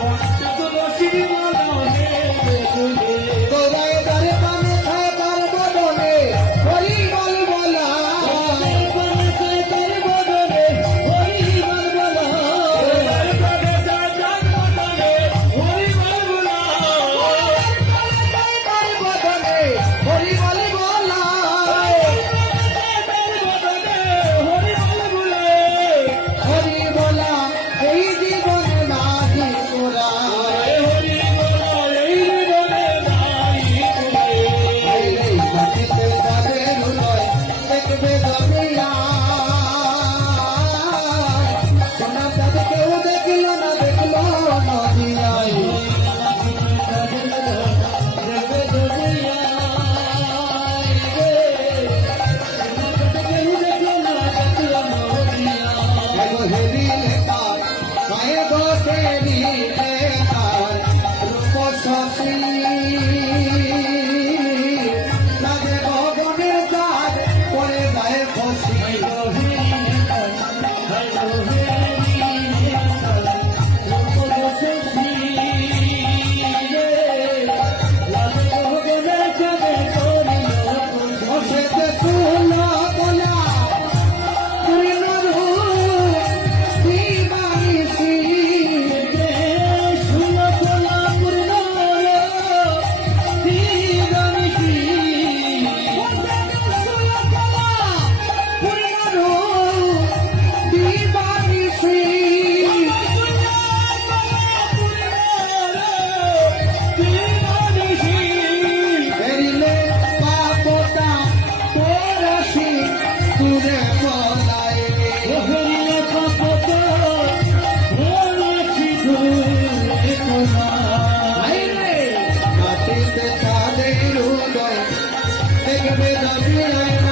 Oh. Hari Take a the of